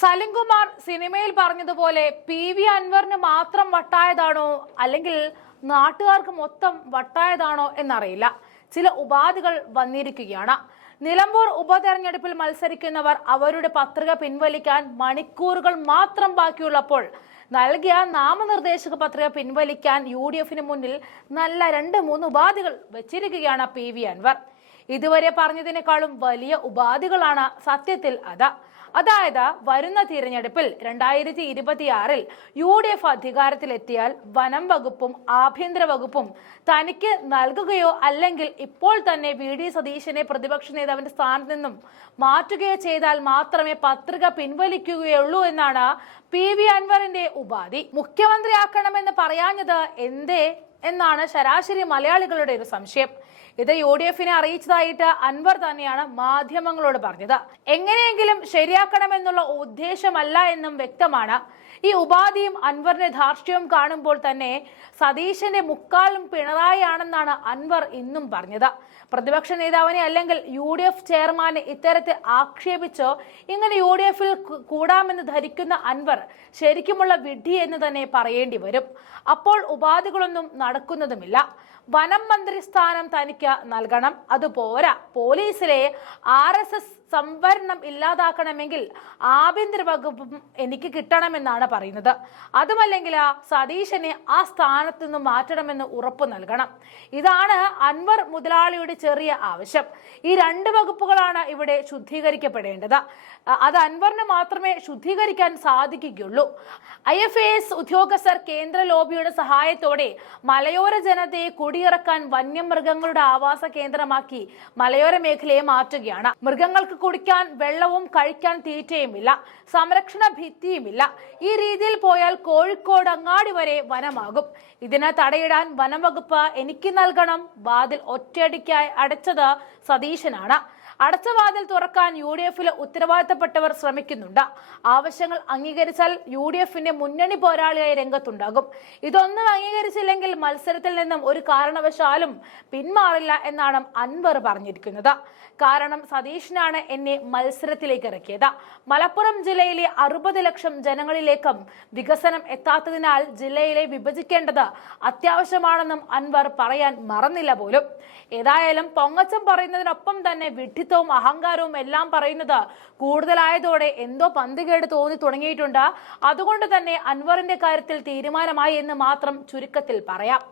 സലിംകുമാർ സിനിമയിൽ പറഞ്ഞതുപോലെ P V അൻവറിന് മാത്രം വട്ടായതാണോ? അല്ലെങ്കിൽ നാട്ടുകാർക്ക് മൊത്തം വട്ടായതാണോ എന്നറിയില്ല. ചില ഉപാധികൾ വന്നിരിക്കുകയാണ്. നിലമ്പൂർ ഉപതെരഞ്ഞെടുപ്പിൽ മത്സരിക്കുന്നവർ അവരുടെ പത്രിക പിൻവലിക്കാൻ മണിക്കൂറുകൾ മാത്രം ബാക്കിയുള്ളപ്പോൾ നൽകിയ നാമനിർദ്ദേശക പത്രിക പിൻവലിക്കാൻ യു ഡി എഫിന് മുന്നിൽ നല്ല രണ്ട് മൂന്ന് ഉപാധികൾ വെച്ചിരിക്കുകയാണ് പി വി അൻവർ. ഇതുവരെ പറഞ്ഞതിനേക്കാളും വലിയ ഉപാധികളാണ് സത്യത്തിൽ അത്. അതായത് വരുന്ന തിരഞ്ഞെടുപ്പിൽ രണ്ടായിരത്തി ഇരുപത്തിയാറിൽ യു ഡി എഫ് അധികാരത്തിലെത്തിയാൽ വനം വകുപ്പും ആഭ്യന്തര വകുപ്പും തനിക്ക് നൽകുകയോ അല്ലെങ്കിൽ ഇപ്പോൾ തന്നെ വി ഡി സതീശനെ പ്രതിപക്ഷ നേതാവിന്റെ സ്ഥാനത്ത് നിന്നും മാറ്റുകയോ ചെയ്താൽ മാത്രമേ പത്രിക പിൻവലിക്കുകയുള്ളൂ എന്നാണ് പി വി അൻവറിന്റെ ഉപാധി. മുഖ്യമന്ത്രിയാക്കണമെന്ന് പറയാഞ്ഞത് എന്തേ? എന്നാണ് ശരാശരി മലയാളികളുടെ ഒരു സംശയം. ഇത് യു ഡി എഫിനെ അറിയിച്ചതായിട്ട് അൻവർ തന്നെയാണ് മാധ്യമങ്ങളോട് പറഞ്ഞത്. എങ്ങനെയെങ്കിലും ശരിയാക്കണമെന്നുള്ള ഉദ്ദേശമല്ല എന്നും വ്യക്തമാണ്. ഈ ഉപാധിയും അൻവറിന്റെ ധാർഷ്ട്യവും കാണുമ്പോൾ തന്നെ സതീശന്റെ മുക്കാലും പിണറായി ആണെന്നാണ് അൻവർ ഇന്നും പറഞ്ഞത്. പ്രതിപക്ഷ നേതാവിനെ അല്ലെങ്കിൽ യു ഡി എഫ് ചെയർമാനെ ഇത്തരത്തിൽ ആക്ഷേപിച്ചോ ഇങ്ങനെ യു ഡി എഫിൽ കൂടാമെന്ന് ധരിക്കുന്ന അൻവർ ശരിക്കുമുള്ള വിഡ്ഢി എന്ന് തന്നെ പറയേണ്ടി വരും. അപ്പോൾ ഉപാധികളൊന്നും നടക്കുന്നതുമില്ല. വനം മന്ത്രി സ്ഥാനം തനിക്ക് നൽകണം. അതുപോരാ. പോലീസിലെ ആർ എസ് എസ് സംവരണം ഇല്ലാതാക്കണമെങ്കിൽ ആഭ്യന്തര വകുപ്പും എനിക്ക് കിട്ടണമെന്നാണ് പറയുന്നത്. അതുമല്ലെങ്കിൽ ആ സതീശനെ ആ സ്ഥാനത്ത് നിന്ന് മാറ്റണമെന്ന് ഉറപ്പു നൽകണം. ഇതാണ് അൻവർ മുതലാളിയുടെ ചെറിയ ആവശ്യം. ഈ രണ്ട് വകുപ്പുകളാണ് ഇവിടെ ശുദ്ധീകരിക്കപ്പെടേണ്ടത്. അത് അൻവറിന് മാത്രമേ ശുദ്ധീകരിക്കാൻ സാധിക്കുകയുള്ളൂ. ഐ എഫ് എസ് ഉദ്യോഗസ്ഥർ കേന്ദ്ര ലോബിയുടെ സഹായത്തോടെ മലയോര ജനതയെ കുടിയിറക്കാൻ വന്യമൃഗങ്ങളുടെ ആവാസ കേന്ദ്രമാക്കി മലയോര മേഖലയെ മാറ്റുകയാണ്. മൃഗങ്ങൾക്ക് കുടിക്കാൻ വെള്ളവും കഴിക്കാൻ തീറ്റയുമില്ല സംരക്ഷണ ഭിത്തിയുമില്ല. ഈ രീതിയിൽ പോയാൽ കോഴിക്കോട് അങ്ങാടി വരെ വനമാകും. ഇതിനെ തടയിടാൻ വനംവകുപ്പ് എനിക്ക് നൽകണം. വാതിൽ ഒറ്റയടിക്കായി അടച്ചത് സതീശനാണ്. അടച്ച വാതിൽ തുറക്കാൻ യു ഡി എഫിലെ ഉത്തരവാദിത്തപ്പെട്ടവർ ശ്രമിക്കുന്നുണ്ട്. ആവശ്യങ്ങൾ അംഗീകരിച്ചാൽ യു ഡി എഫിന്റെ മുന്നണി പോരാളിയായി രംഗത്തുണ്ടാകും. ഇതൊന്നും അംഗീകരിച്ചില്ലെങ്കിൽ മത്സരത്തിൽ നിന്നും ഒരു കാരണവശാലും പിന്മാറില്ല എന്നാണ് അൻവർ പറഞ്ഞിരിക്കുന്നത്. കാരണം സതീഷിനാണ് എന്നെ മത്സരത്തിലേക്ക് ഇറക്കിയത് മലപ്പുറം ജില്ലയിലെ അറുപത് ലക്ഷം ജനങ്ങളിലേക്കും വികസനം എത്താത്തതിനാൽ ജില്ലയിലെ വിഭജിക്കേണ്ടത് അത്യാവശ്യമാണെന്നും അൻവർ പറയാൻ മറന്നില്ല പോലും. ഏതായാലും പൊങ്ങച്ചം പറയുന്നതിനൊപ്പം തന്നെ വിഡ്ഢിത്തവും അഹങ്കാരവും എല്ലാം പറയുന്നത് കൂടുതലായതോടെ എന്തോ പന്തുകേട് തോന്നി തുടങ്ങിയിട്ടുണ്ട്. അതുകൊണ്ട് തന്നെ അൻവറിന്റെ കാര്യത്തിൽ തീരുമാനമായി എന്ന് മാത്രം ചുരുക്കത്തിൽ പറയാം.